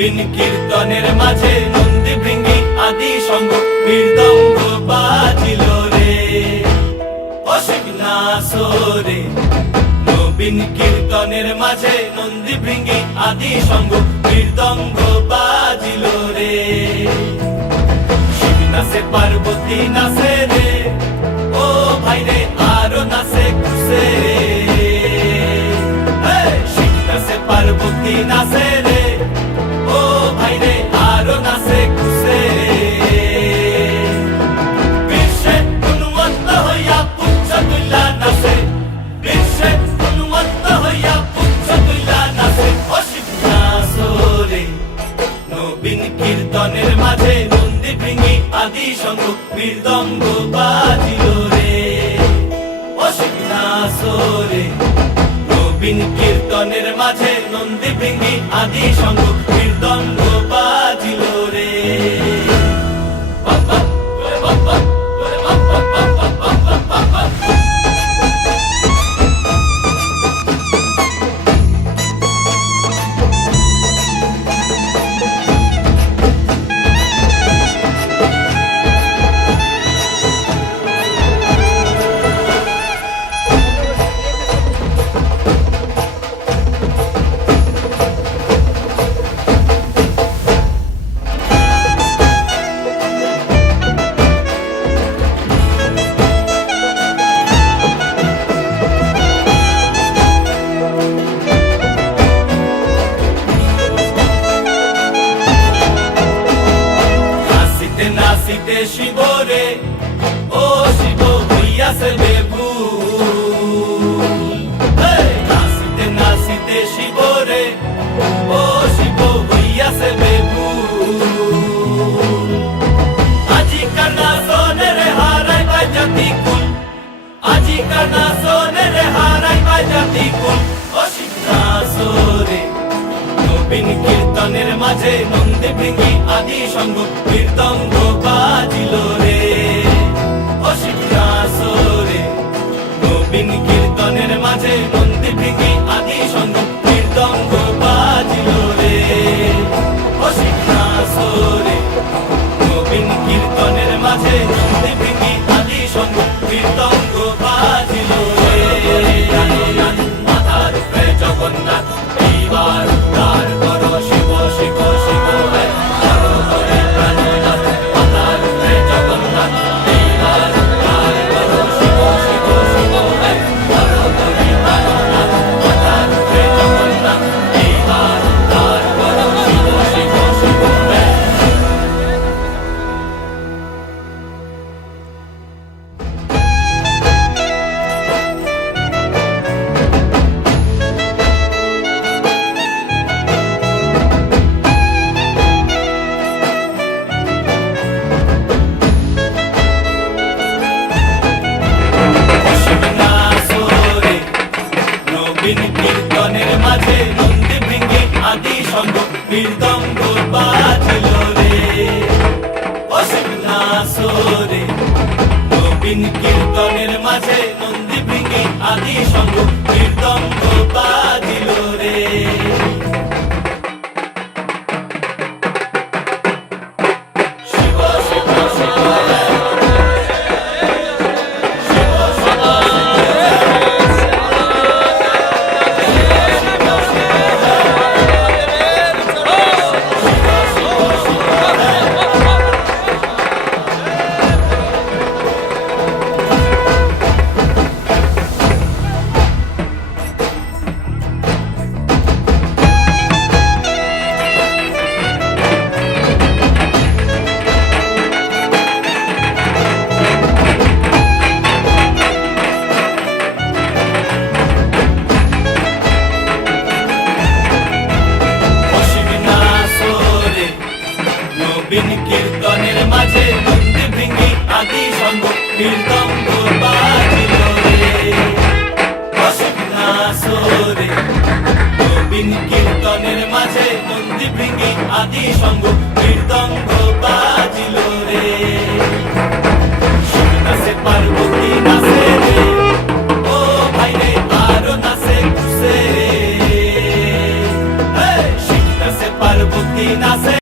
নবীন কীর্তনের মাঝে নন্দী ভৃঙ্গি আদি সঙ্গ মৃদঙ্গ বাজিল রে অসিক নাসরে। নবীন কীর্তনের মাঝে নন্দী ভৃঙ্গি আদি সঙ্গ মৃদঙ্গ বাজিল রে। শিব নাচে পার্বতী নাচে রে, ও ভাই রে আরো নাচে খুশে। শিব নাচে পার্বতী নাচে রে, ও ভাই রে আরো নাচে খুশে। বিশ্বে উন্মত্ত হইয়া পুচ্ছ তুল্লা নাচে, বিশ্বে উন্মত্ত হইয়া পুচ্ছ তুল্লা নাচে অসিক নাচরে। নবীন কীর্তনের মাঝে নন্দী ভৃঙ্গি আদি সঙ্গ মৃদঙ্গ বাজিল রে অসিক নাচরে। নবীন কীর্তনের মাঝে নন্দী ভৃঙ্গি আদি সঙ্গ মৃদঙ্গ বাজিল রে। নাচিতে শিব রে, ও শিব হইয়াছে বেভুল। নাচিতে নাচিতে শিব রে, ও শিব হইয়াছে বেভুল। আজিকার নাচনে রে হারাই পাই জাতি কুল, আজিকার নাচনে রে হারাই পাই জাতি কুল অসিক নাচরে। নবীন কীর্তনের মাঝে নন্দী ভৃঙ্গি আদি সঙ্গ মৃদঙ্গ বাজিল রে অসিক নাচরে। নবীন কীর্তনের মাঝে নন্দী ভৃঙ্গি আদি সঙ্গ মৃদঙ্গ বাজিল রে অসিক নাচরে। নবীন কীর্তনের মাঝে নন্দী ভৃঙ্গি আদি সঙ্গ মৃদঙ্গ বাজিল রে। মাথার উপরে জগন্নাথ এইবার উদ্ধার করো শিব শিব শিব হে করো হরে প্রাণনাথ। মাথার উপরে জগন্নাথ এইবার উদ্ধার করো শিব শিব শিব হে করো হরে প্রাণনাথ। মাথার উপরে জগন্নাথ এইবার উদ্ধার করো শিব শিব শিব হে। নবীন কীর্তনের মাঝে নন্দী ভৃঙ্গি আদি সঙ্গ মৃদঙ্গ বাজিল রে অসিক নাচরে। নবীন কীর্তনের মাঝে নন্দী ভৃঙ্গি আদি সঙ্গ মৃদঙ্গ বাজিল রে। শিব শিব শিব হে শিব শিব নবীন কীর্তনের মাঝে নন্দী ভৃঙ্গি আদি সঙ্গ মৃদঙ্গ বাজিল রে অসিক নাচরে। নবীন কীর্তনের মাঝে নন্দী ভৃঙ্গি আদি সঙ্গ